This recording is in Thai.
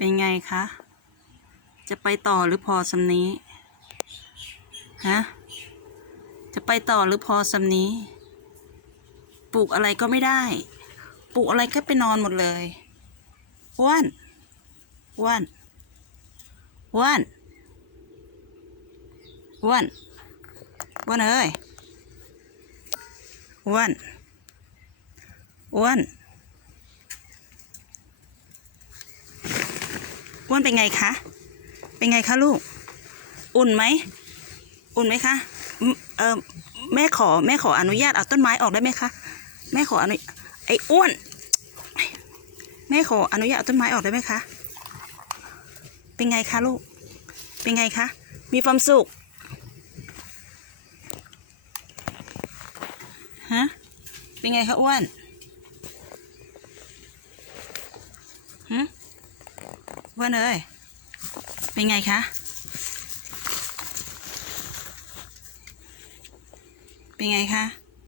เป็นไงคะ จะไปต่อหรือพอสำนี้ ฮะ จะไปต่อหรือพอสำนี้ ปลูกอะไรก็ไม่ได้ ปลูกอะไรก็ไปนอนหมดเลยอ้วนอ้วนอ้วนอ้วนอ้วนเอ้ยอ้วนอ้วน อ้วนเป็นไงคะ เป็นไงคะลูก อุ่นไหม อุ่นไหมคะ เออแม่ขอแม่ขออนุญาตเอาต้นไม้ออกได้ไหมคะ แม่ขออนุไอ้อ้วน แม่ขออนุญาตเอาต้นไม้ออกได้ไหมคะ เป็นไงคะลูก เป็นไงคะ มีความสุข ฮะ เป็นไงคะอ้วน ฮะ เพื่อนเอ้ยเป็นไงคะ เป็นไงคะ